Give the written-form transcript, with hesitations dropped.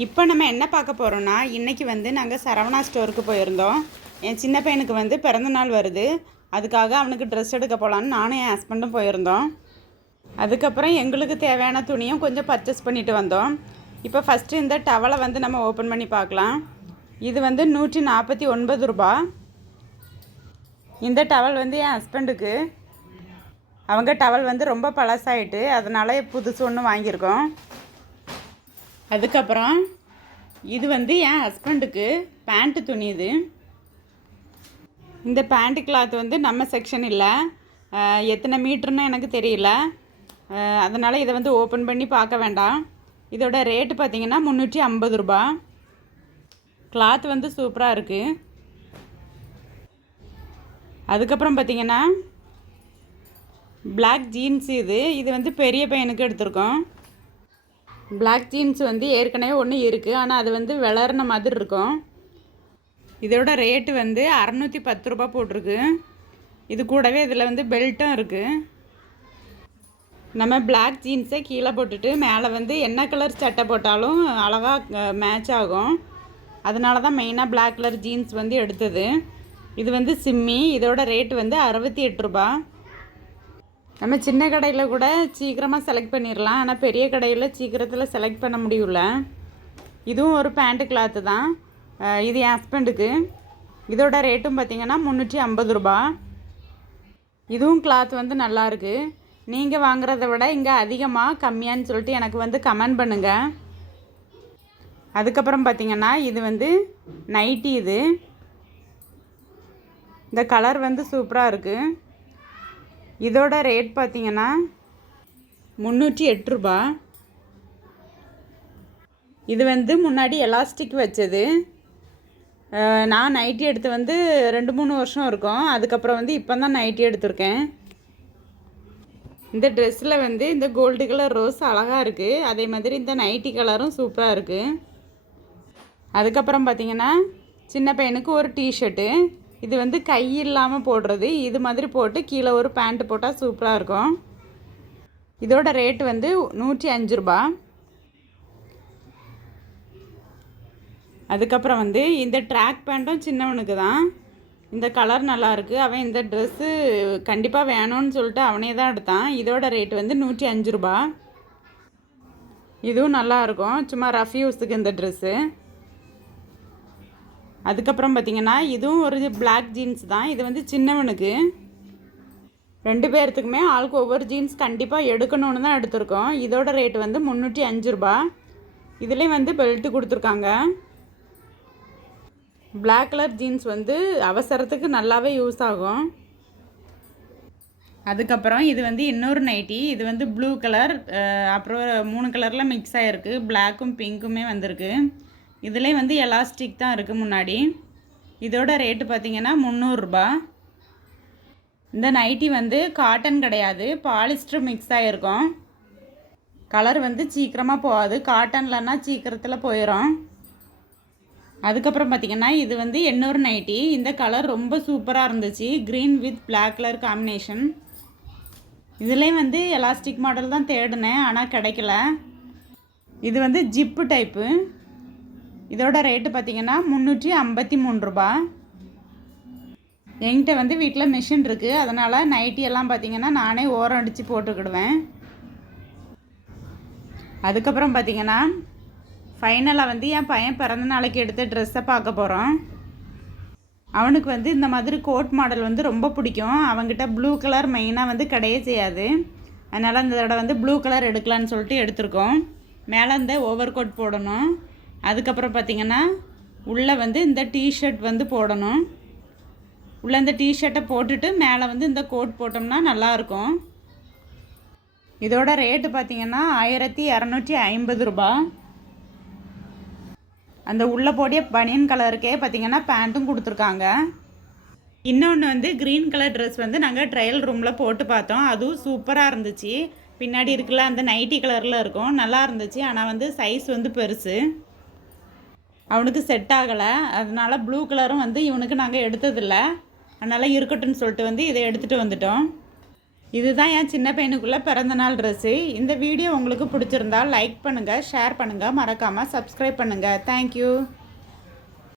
இப்போ நம்ம என்ன பார்க்க போகிறோன்னா, இன்றைக்கி வந்து நாங்கள் சரவணா ஸ்டோருக்கு போயிருந்தோம். என் சின்ன பையனுக்கு வந்து பிறந்தநாள் வருது. அதுக்காக அவனுக்கு ட்ரெஸ் எடுக்க போகலான்னு நானும் என் ஹஸ்பண்டும் போயிருந்தோம். அதுக்கப்புறம் எங்களுக்கு தேவையான துணியும் கொஞ்சம் பர்ச்சேஸ் பண்ணிட்டு வந்தோம். இப்போ ஃபஸ்ட்டு இந்த டவலை வந்து நம்ம ஓப்பன் பண்ணி பார்க்கலாம். இது வந்து 149 ரூபா. இந்த டவல் வந்து என் ஹஸ்பண்டுக்கு. அவங்க டவல் வந்து ரொம்ப பழசாயிட்டு, அதனால் புதுசு ஒன்று வாங்கியிருக்கோம். அதுக்கப்புறம் இது வந்து என் ஹஸ்பண்டுக்கு பேண்ட்டு துணி. இது இந்த பேண்ட்டு கிளாத் வந்து நம்ம செக்ஷன் இல்லை, எத்தனை மீட்டர்னு எனக்கு தெரியல. அதனால் இதை வந்து ஓப்பன் பண்ணி பார்க்க வேண்டாம். இதோட ரேட்டு பார்த்திங்கன்னா 350 ரூபா. கிளாத் வந்து சூப்பராக இருக்குது. அதுக்கப்புறம் பார்த்திங்கன்னா பிளாக் ஜீன்ஸ். இது வந்து பெரிய பையனுக்கு எடுத்திருக்கோம். பிளாக் ஜீன்ஸ் வந்து ஏற்கனவே ஒன்று இருக்குது, ஆனால் அது வந்து விளர்ன மாதிரி இருக்கும். இதோட ரேட்டு வந்து 610 ரூபா போட்டிருக்கு. இது கூடவே இதில் வந்து பெல்ட்டும் இருக்குது. நம்ம பிளாக் ஜீன்ஸை கீழே போட்டுட்டு மேலே வந்து என்ன கலர் சட்டை போட்டாலும் அழகாக மேட்ச் ஆகும். அதனால தான் மெயினாக பிளாக் கலர் ஜீன்ஸ் வந்து எடுத்தது. இது வந்து சிம்மி. இதோட ரேட்டு வந்து 68 ரூபா. நம்ம சின்ன கடையில் கூட சீக்கிரமாக செலக்ட் பண்ணிடலாம், ஆனால் பெரிய கடையில் சீக்கிரத்தில் செலக்ட் பண்ண முடியல. இதுவும் ஒரு பேண்ட்டு கிளாத்து தான். இது என் ஹஸ்பண்டுக்கு. இதோட ரேட்டும் பார்த்திங்கன்னா 350 ரூபா. இதுவும் கிளாத் வந்து நல்லாயிருக்கு. நீங்கள் வாங்குறத விட இங்கே அதிகமாக கம்மியான்னு சொல்லிட்டு எனக்கு வந்து கமெண்ட் பண்ணுங்கள். அதுக்கப்புறம் பார்த்திங்கன்னா இது வந்து நைட்டி. இந்த கலர் வந்து சூப்பராக இருக்குது. இதோட ரேட் பார்த்திங்கன்னா 308 ரூபா. இது வந்து முன்னாடி எலாஸ்டிக் வச்சது. நான் நைட்டி எடுத்து வந்து 2-3 வருஷம் இருக்கும். அதுக்கப்புறம் வந்து இப்போ தான் நைட்டி எடுத்திருக்கேன். இந்த ட்ரெஸ்ஸில் வந்து இந்த கோல்டு கலர் ரோஸ் அழகாக இருக்குது. அதே மாதிரி இந்த நைட்டி கலரும் சூப்பராக இருக்குது. அதுக்கப்புறம் பார்த்திங்கன்னா சின்ன பையனுக்கு ஒரு டிஷர்ட்டு. இது வந்து கை இல்லாமல் போடுறது. இது மாதிரி போட்டு கீழே ஒரு பேண்ட்டு போட்டால் சூப்பராக இருக்கும். இதோட ரேட்டு வந்து 105 ரூபா. அதுக்கப்புறம் வந்து இந்த ட்ராக் பேண்ட்டும் சின்னவனுக்கு தான். இந்த கலர் நல்லாயிருக்கு. அவன் இந்த ட்ரெஸ்ஸு கண்டிப்பாக வேணும்னு சொல்லிட்டு அவனே தான் எடுத்தான். இதோட ரேட்டு வந்து 105 ரூபா. இதுவும் நல்லாயிருக்கும், சும்மா ரஃப் யூஸுக்கு இந்த ட்ரெஸ்ஸு. அதுக்கப்புறம் பார்த்திங்கன்னா இதுவும் ஒரு பிளாக் ஜீன்ஸ் தான். இது வந்து சின்னவனுக்கு. 2 பேர்த்துக்குமே ஆளுக்கு ஒவ்வொரு ஜீன்ஸ் கண்டிப்பாக எடுக்கணும்னு தான் எடுத்திருக்கோம். இதோட ரேட்டு வந்து 305 ரூபா. இதுலேயும் வந்து பெல்ட்டு கொடுத்துருக்காங்க. பிளாக் கலர் ஜீன்ஸ் வந்து அவசரத்துக்கு நல்லாவே யூஸ் ஆகும். அதுக்கப்புறம் இது வந்து இன்னொரு நைட்டி. இது வந்து ப்ளூ கலர், அப்புறம் 3 கலரில் மிக்ஸ் ஆகிருக்கு. பிளாக்கும் பிங்க்குமே வந்திருக்கு. இதுலேயும் வந்து எலாஸ்டிக் தான் இருக்குது முன்னாடி. இதோட ரேட்டு பார்த்திங்கன்னா 300 ரூபா. இந்த நைட்டி வந்து காட்டன் கிடையாது, பாலிஸ்டர் மிக்ஸ் ஆகிருக்கும். கலர் வந்து சீக்கிரமாக போகாது, காட்டன்லன்னா சீக்கிரத்தில் போயிடும். அதுக்கப்புறம் பார்த்திங்கன்னா இது வந்து இன்னொரு நைட்டி. இந்த கலர் ரொம்ப சூப்பராக இருந்துச்சு, green with black colour combination. இதுலேயும் வந்து எலாஸ்டிக் மாடல் தான் தேடினேன், ஆனால் கிடைக்கல. இது வந்து ஜிப்பு டைப்பு. இதோட ரேட்டு பார்த்திங்கன்னா 353 ரூபா. என்கிட்ட வந்து வீட்டில் மிஷின் இருக்குது, அதனால் நைட்டி எல்லாம் பார்த்திங்கன்னா நானே ஓரம் அடித்து போட்டுக்கிடுவேன். அதுக்கப்புறம் பார்த்திங்கன்னா ஃபைனலாக வந்து என் பையன் பிறந்த நாளைக்கு எடுத்த ட்ரெஸ்ஸை பார்க்க போகிறோம். அவனுக்கு வந்து இந்த மாதிரி கோட் மாடல் வந்து ரொம்ப பிடிக்கும். அவங்ககிட்ட ப்ளூ கலர் மெயினாக வந்து கிடையே செய்யாது. அதனால் அந்த தடவை வந்து ப்ளூ கலர் எடுக்கலான்னு சொல்லிட்டு எடுத்திருக்கோம். மேலே இந்த ஓவர் கோட் போடணும். அதுக்கப்புறம் பார்த்திங்கன்னா உள்ளே வந்து இந்த டிஷர்ட் வந்து போடணும். உள்ளே இந்த டிஷர்ட்டை போட்டுட்டு மேலே வந்து இந்த கோட் போட்டோம்னா நல்லாயிருக்கும். இதோட ரேட்டு பார்த்திங்கன்னா 1250 ரூபா. அந்த உள்ளே போடிய பனியன் கலருக்கே பார்த்திங்கன்னா பேண்ட்டும் கொடுத்துருக்காங்க. இன்னொன்று வந்து க்ரீன் கலர் ட்ரெஸ் வந்து நாங்கள் ட்ரையல் ரூமில் போட்டு பார்த்தோம். அதுவும் சூப்பராக இருந்துச்சு. பின்னாடி இருக்குல்ல அந்த நைட்டி கலரில் இருக்கும், நல்லா இருந்துச்சு. ஆனால் வந்து சைஸ் வந்து பெருசு, அவனுக்கு செட் ஆகலை. அதனால் ப்ளூ கலரும் வந்து இவனுக்கு நாங்கள் எடுத்ததில்லை. அதனால் இருக்கட்டும்னு சொல்லிட்டு வந்து இதை எடுத்துகிட்டு வந்துட்டோம். இதுதான் என் சின்ன பையனுக்குள்ளே பிறந்தநாள் ட்ரெஸ்ஸு. இந்த வீடியோ உங்களுக்கு பிடிச்சிருந்தா லைக் பண்ணுங்கள், ஷேர் பண்ணுங்கள், மறக்காமல் சப்ஸ்கிரைப் பண்ணுங்கள். தேங்க்யூ.